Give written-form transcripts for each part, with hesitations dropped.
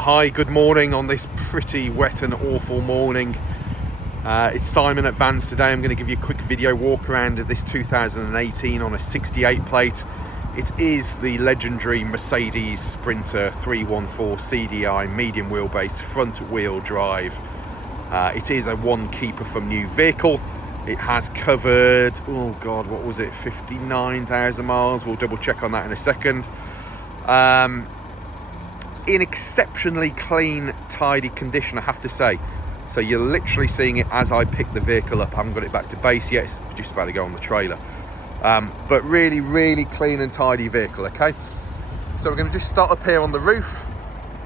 Hi, good morning on this pretty wet and awful morning. It's Simon at Vans today. I'm going to give you a quick video walk around of this 2018 on a 68 plate. It is the legendary Mercedes Sprinter 314 CDI medium wheelbase front wheel drive. It is a one keeper from new vehicle. It has covered, oh god, what was it, 59,000 miles. We'll double check on that in a second. In exceptionally clean, tidy condition, I have to say. So you're literally seeing it as I pick the vehicle up. I haven't got it back to base yet, it's just about to go on the trailer. But really clean and tidy vehicle, okay? So we're going to just start up here on the roof.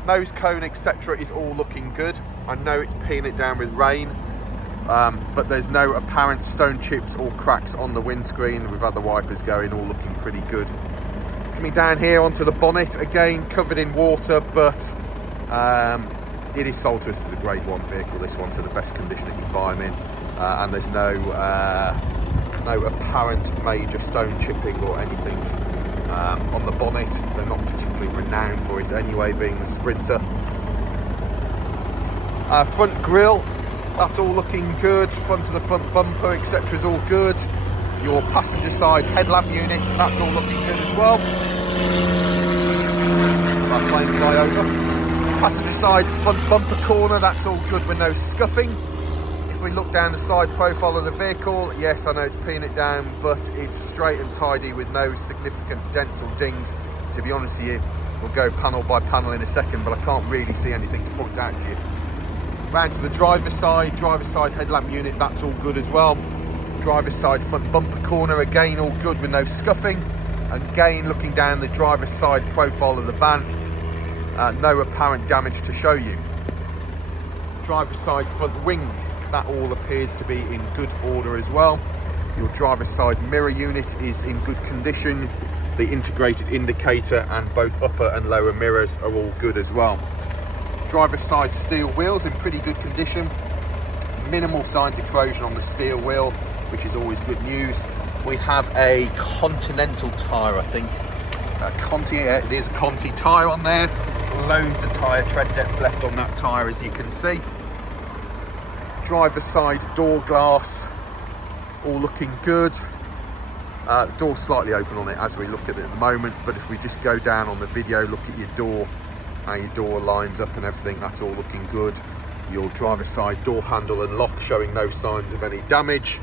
Nose cone, etc. is all looking good. I know it's peeing it down with rain, but there's no apparent stone chips or cracks on the windscreen. We've had the wipers going, all looking pretty good. Coming down here onto the bonnet, again covered in water, but it is sold to us as a grade 1 vehicle, this one, to the best condition that you can buy them in, and there's no apparent major stone chipping or anything on the bonnet. They're not particularly renowned for it anyway, being the Sprinter. Front grille, that's all looking good. Front of the front bumper, etc. is all good. Your passenger side headlamp unit, that's all looking good as well. That plane fly over. Passenger side front bumper corner, that's all good with no scuffing. If we look down the side profile of the vehicle, yes, I know it's peeing it down, but it's straight and tidy with no significant dents or dings. To be honest with you, we'll go panel by panel in a second, but I can't really see anything to point out to you. Round to the driver's side headlamp unit, that's all good as well. Driver's side front bumper corner, again all good with no scuffing. Again, looking down the driver's side profile of the van, no apparent damage to show you. Driver's side front wing, that all appears to be in good order as well. Your driver's side mirror unit is in good condition. The integrated indicator and both upper and lower mirrors are all good as well. Driver's side steel wheels in pretty good condition. Minimal signs of corrosion on the steel wheel, which is always good news. We have a Continental tyre, I think. It is a Conti tyre on there. Loads of tyre tread depth left on that tyre, as you can see. Driver's side door glass, all looking good. The door's slightly open on it as we look at it at the moment, but if we just go down on the video, look at your door, how your door lines up and everything, that's all looking good. Your driver's side door handle and lock showing no signs of any damage.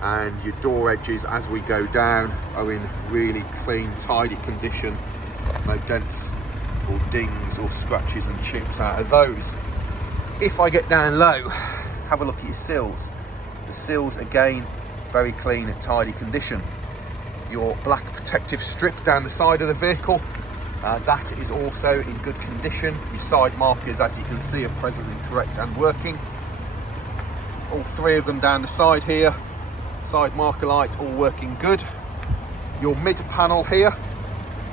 And your door edges as we go down are in really clean, tidy condition. No dents or dings or scratches and chips out of those. If I get down low, have a look at your sills. The sills, again, very clean, tidy condition. Your black protective strip down the side of the vehicle, that is also in good condition. Your side markers, as you can see, are presently correct and working. All three of them down the side here. Side marker light, all working good. Your mid panel here,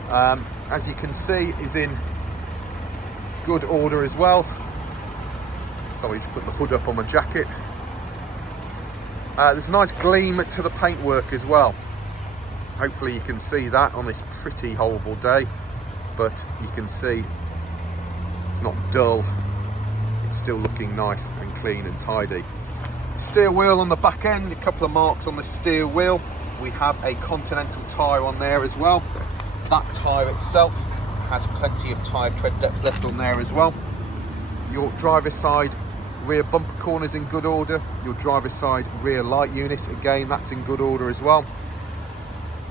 as you can see, is in good order as well. Sorry to put the hood up on my jacket. There's a nice gleam to the paintwork as well. Hopefully you can see that on this pretty horrible day, but you can see it's not dull. It's still looking nice and clean and tidy. Steel wheel on the back end, a couple of marks on the steel wheel. We have a Continental tyre on there as well. That tyre itself has plenty of tyre tread depth left on there as well. Your driver's side rear bumper corners in good order. Your driver's side rear light unit, again, that's in good order as well.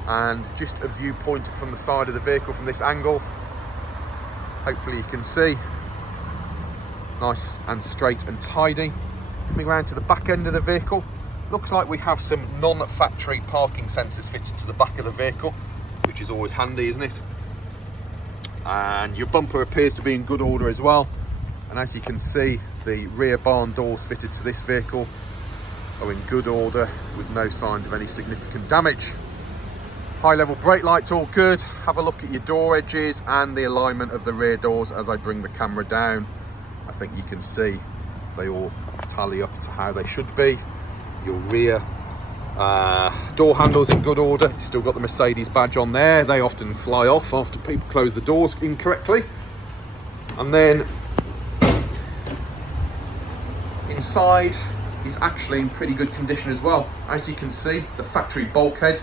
And just a viewpoint from the side of the vehicle from this angle. Hopefully you can see. Nice and straight and tidy. Coming around to the back end of the vehicle, looks like we have some non-factory parking sensors fitted to the back of the vehicle, which is always handy, isn't it? And your bumper appears to be in good order as well. And as you can see, the rear barn doors fitted to this vehicle are in good order with no signs of any significant damage. High level brake lights all good. Have a look at your door edges and the alignment of the rear doors as I bring the camera down. I think you can see they all tally up to how they should be. Your rear door handles in good order. Still got the Mercedes badge on there. They often fly off after people close the doors incorrectly. And then Inside is actually in pretty good condition as well. As you can see, the factory bulkhead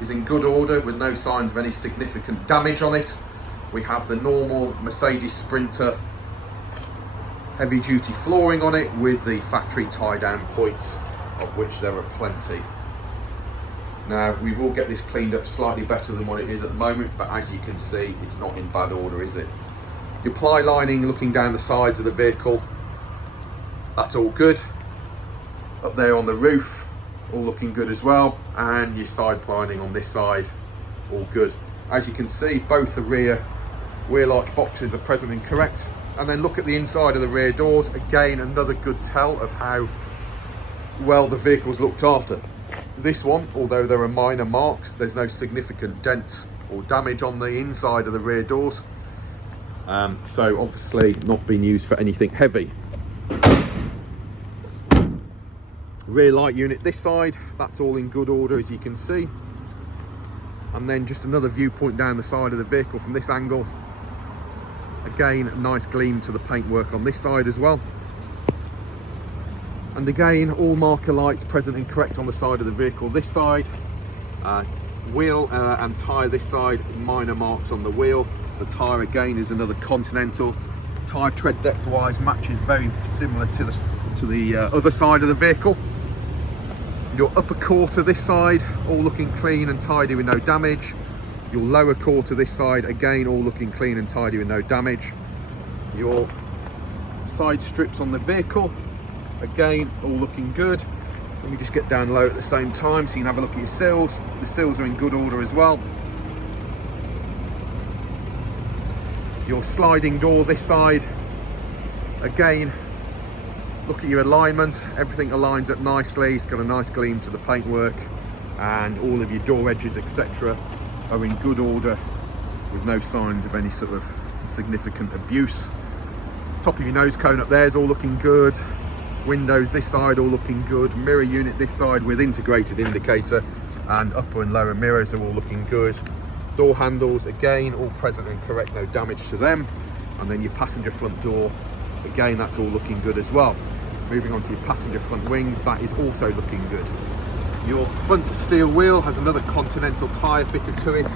is in good order with no signs of any significant damage on it. We have the normal Mercedes Sprinter heavy duty flooring on it with the factory tie down points, of which there are plenty. Now, we will get this cleaned up slightly better than what it is at the moment, but as you can see, it's not in bad order, is it? Your ply lining looking down the sides of the vehicle, that's all good. Up there on the roof, all looking good as well, and your side plining on this side, all good. As you can see, both the rear wheel arch boxes are present and correct. And then look at the inside of the rear doors. Again, another good tell of how well the vehicle's looked after. This one, although there are minor marks, there's no significant dents or damage on the inside of the rear doors. So obviously not being used for anything heavy. Rear light unit this side, that's all in good order as you can see. And then just another viewpoint down the side of the vehicle from this angle. Again, a nice gleam to the paintwork on this side as well. And again, all marker lights present and correct on the side of the vehicle this side. Wheel and tyre this side, minor marks on the wheel. The tyre again is another Continental. Tyre tread depth wise matches very similar to the other side of the vehicle. Your upper quarter this side, all looking clean and tidy with no damage. Your lower quarter this side, again, all looking clean and tidy with no damage. Your side strips on the vehicle, again, all looking good. Let me just get down low at the same time so you can have a look at your sills. The sills are in good order as well. Your sliding door this side, again, look at your alignment, everything aligns up nicely. It's got a nice gleam to the paintwork, and all of your door edges, etc., are in good order with no signs of any sort of significant abuse. Top of your nose cone up there is all looking good. Windows this side all looking good. Mirror unit this side with integrated indicator and upper and lower mirrors are all looking good. Door handles again all present and correct, no damage to them. And then your passenger front door, again, that's all looking good as well. Moving on to your passenger front wings, that is also looking good. Your front steel wheel has another Continental tyre fitted to it,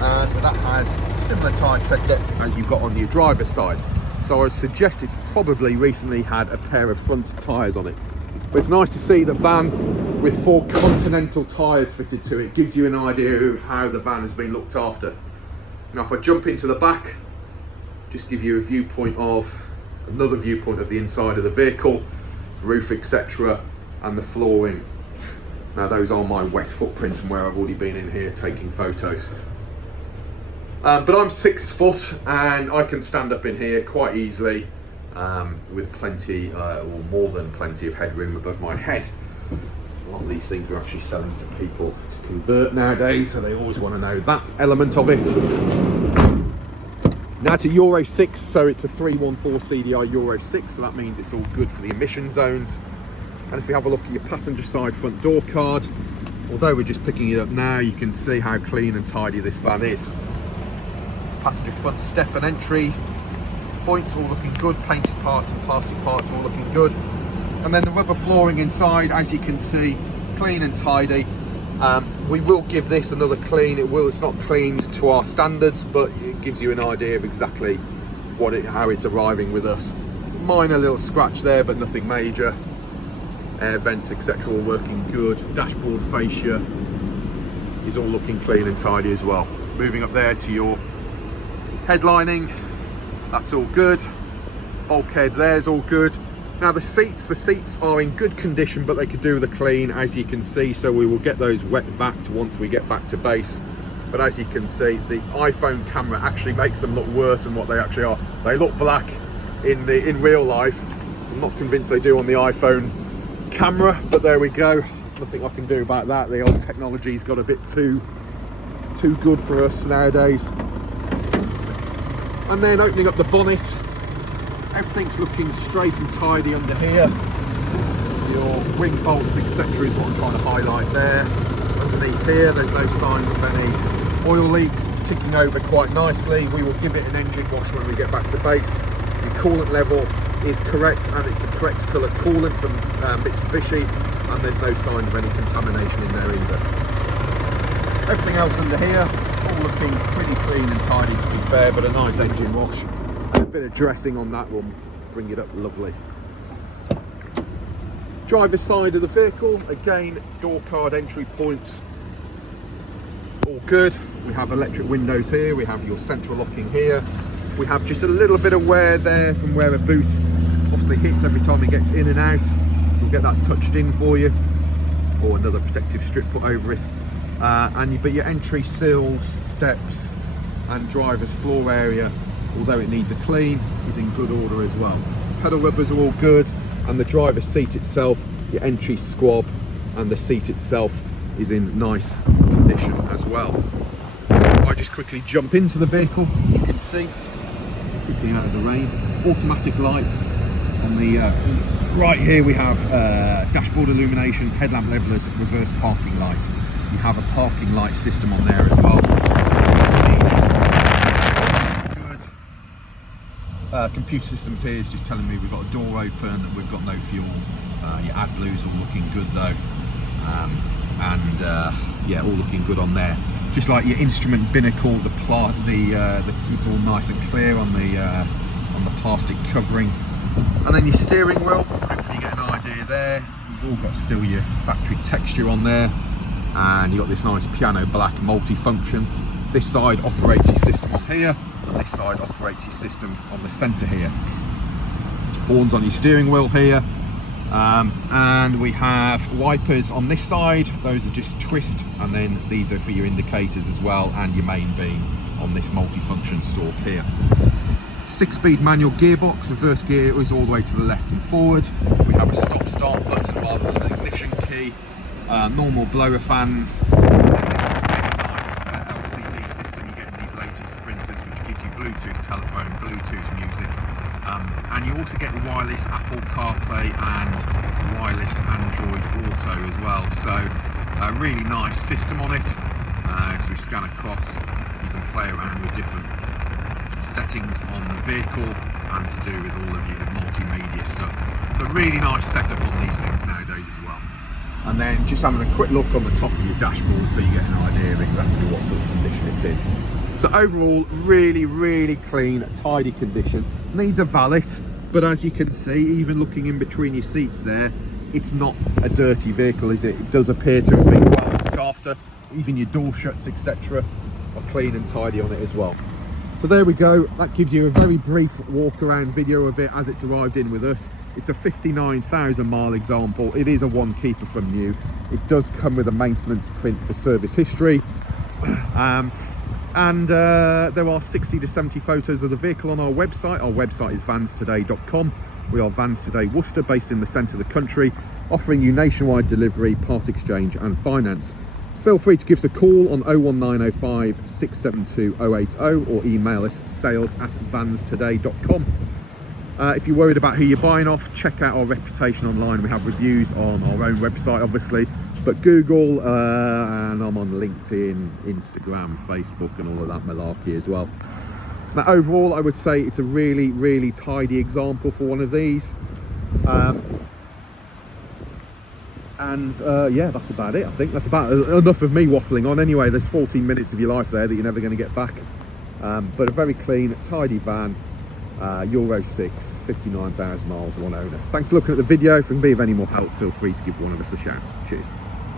and that has similar tyre tread depth as you've got on your driver's side. So I'd suggest it's probably recently had a pair of front tyres on it. But it's nice to see the van with 4 Continental tyres fitted to it. Gives you an idea of how the van has been looked after. Now if I jump into the back, just give you a viewpoint of, another viewpoint of the inside of the vehicle, roof, etc., and the flooring. Now those are my wet footprints from where I've already been in here taking photos. But I'm 6 foot and I can stand up in here quite easily with plenty or more than plenty of headroom above my head. A lot of these things are actually selling to people to convert nowadays, so they always want to know that element of it. Now it's a Euro 6, so it's a 314 CDI Euro 6, so that means it's all good for the emission zones. And if we have a look at your passenger side front door card, although we're just picking it up now, you can see how clean and tidy this van is. Passenger front step and entry points all looking good, painted parts and plastic parts all looking good. And then the rubber flooring inside, as you can see, clean and tidy. We will give this another clean. It's not cleaned to our standards, but it gives you an idea of exactly how it's arriving with us. Minor little scratch there, but nothing major. Air vents, etc., all working good. Dashboard fascia is all looking clean and tidy as well. Moving up there to your headlining, that's all good. Bulkhead there's all good. Now the seats are in good condition, but they could do with a clean, as you can see, so we will get those wet vacked once we get back to base. But as you can see, the iPhone camera actually makes them look worse than what they actually are. They look black in real life. I'm not convinced they do on the iPhone camera, but there we go. There's nothing I can do about that. The old technology's got a bit too good for us nowadays. And then opening up the bonnet, everything's looking straight and tidy under here. Your wing bolts, etc., is what I'm trying to highlight there. Underneath here, there's no signs of any oil leaks. It's ticking over quite nicely. We will give it an engine wash when we get back to base. Your coolant level is correct, and it's the correct colour coolant from Mitsubishi, and there's no signs of any contamination in there either. Everything else under here, all looking pretty clean and tidy to be fair, but a nice engine wash and a bit of dressing on that will bring it up lovely. Driver's side of the vehicle, again, door card entry points, all good. We have electric windows here, we have your central locking here. We have just a little bit of wear there from where a boot obviously hits every time it gets in and out. We'll get that touched in for you, or another protective strip put over it. But your entry sills, steps and driver's floor area, although it needs a clean, is in good order as well. Pedal rubbers are all good, and the driver's seat itself, your entry squab and the seat itself is in nice condition as well. If I just quickly jump into the vehicle, you can see, quickly out of the rain, automatic lights on the right here. We have dashboard illumination, headlamp levelers, reverse parking light. You have a parking light system on there as well. Good. Computer systems here is just telling me we've got a door open, we've got no fuel. Your AdBlue's all looking good though, yeah, all looking good on there. Just like your instrument binnacle, it's all nice and clear on the plastic covering. And then your steering wheel, hopefully you get an idea there. You've all got still your factory texture on there, and you've got this nice piano black multi-function. This side operates your system on here, and this side operates your system on the centre here. Horns on your steering wheel here. And we have wipers on this side, those are just twist, and then these are for your indicators as well, and your main beam on this multi-function stalk here. 6-speed manual gearbox, reverse gear is all the way to the left and forward. We have a stop-start button rather than an ignition key, normal blower fans, and this is a really nice LCD system you get in these latest Sprinters, which gives you Bluetooth telephone, Bluetooth music. And you also get wireless Apple CarPlay and wireless Android Auto as well. So a really nice system on it. As we scan across, you can play around with different settings on the vehicle and to do with all of your multimedia stuff. It's a really nice setup on these things nowadays as well. And then just having a quick look on the top of your dashboard so you get an idea of exactly what sort of condition it's in. So overall, really clean, tidy condition. Needs a valet, but as you can see, even looking in between your seats there, it's not a dirty vehicle, is it? It does appear to have been well looked after. Even your door shuts, etc., are clean and tidy on it as well. So there we go. That gives you a very brief walk around video of it as it's arrived in with us. It's a 59,000 mile example. It is a one keeper from new. It does come with a maintenance print for service history. There are 60 to 70 photos of the vehicle on our website. Our website is vanstoday.com. We are Vans Today Worcester, based in the centre of the country, offering you nationwide delivery, part exchange and finance. Feel free to give us a call on 01905 672 080 or email us sales@vanstoday.com. If you're worried about who you're buying off, check out our reputation online. We have reviews on our own website obviously, but Google, and I'm on LinkedIn, Instagram, Facebook and all of that malarkey as well. Now overall, I would say it's a really tidy example for one of these. Yeah, that's about it. I think that's about enough of me waffling on. Anyway, there's 14 minutes of your life there that you're never going to get back. But a very clean, tidy van, Euro 6, 59,000 miles, one owner. Thanks for looking at the video. If we can be of any more help, feel free to give one of us a shout. Cheers.